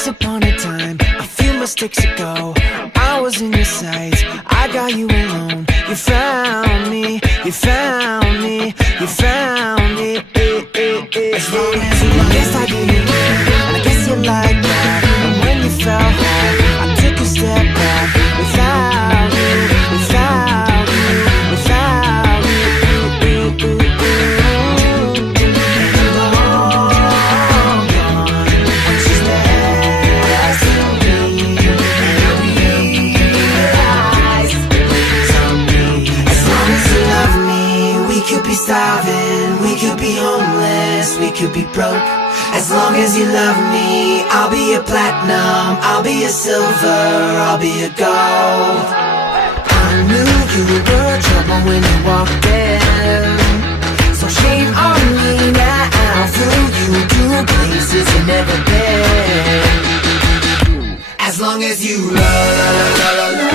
Once upon a time, a few mistakes ago, I was in your sights, I got you alone. You found me, you found me, you found me. As long as you love me, guess I didn't care, and I guess you like that. And when you fell hard, I took a step back. Without you, without you, without you. And the long gone, once you stepped to me, and I realized it's on me. As long as you love me, we could be starving, we could be homeless, we could be broke. As long as you love me, I'll be a platinum, I'll be a silver, I'll be a gold. I knew you were trouble when you walked in, so shame on me now. Flew you to places you've never been. As long as you love me.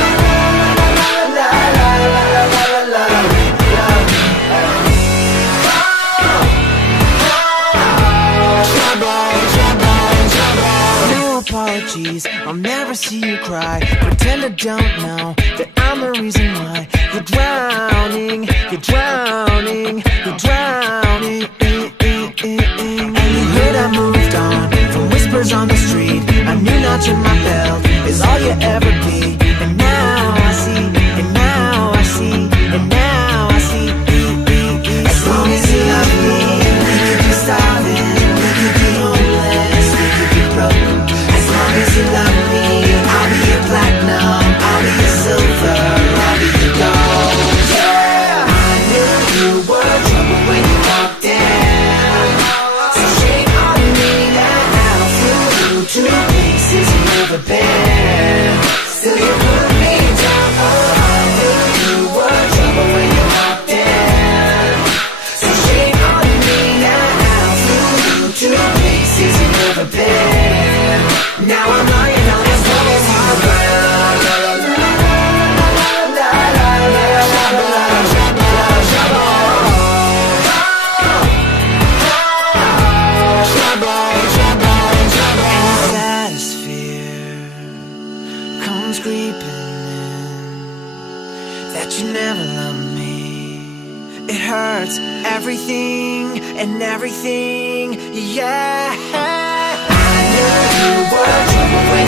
Apologies, I'll never see you cry. Pretend I don't know that I'm the reason why you're drowning, you're drowning, you're drowning. And you heard I moved on from whispers on the street. A new notch in my belt is all you ever be. And now I see, and now I see, and now I see. As long as you love me, we could be starving, we could be homeless, we could be broke. As long as you love me, I'll be a platinum, I'll be a silver, I'll be a gold. Yeah, I knew you were trouble when you walked in, so shame on me now. Flew you to places you've never been, still you put me down. Oh, I knew you were trouble when you walked in, so shame on me now. Flew you to places you've never been. Now I'm lying down as long as you saddest fear comes creeping in, that you never loved me. It hurts everything and everything, yeah. You were trouble when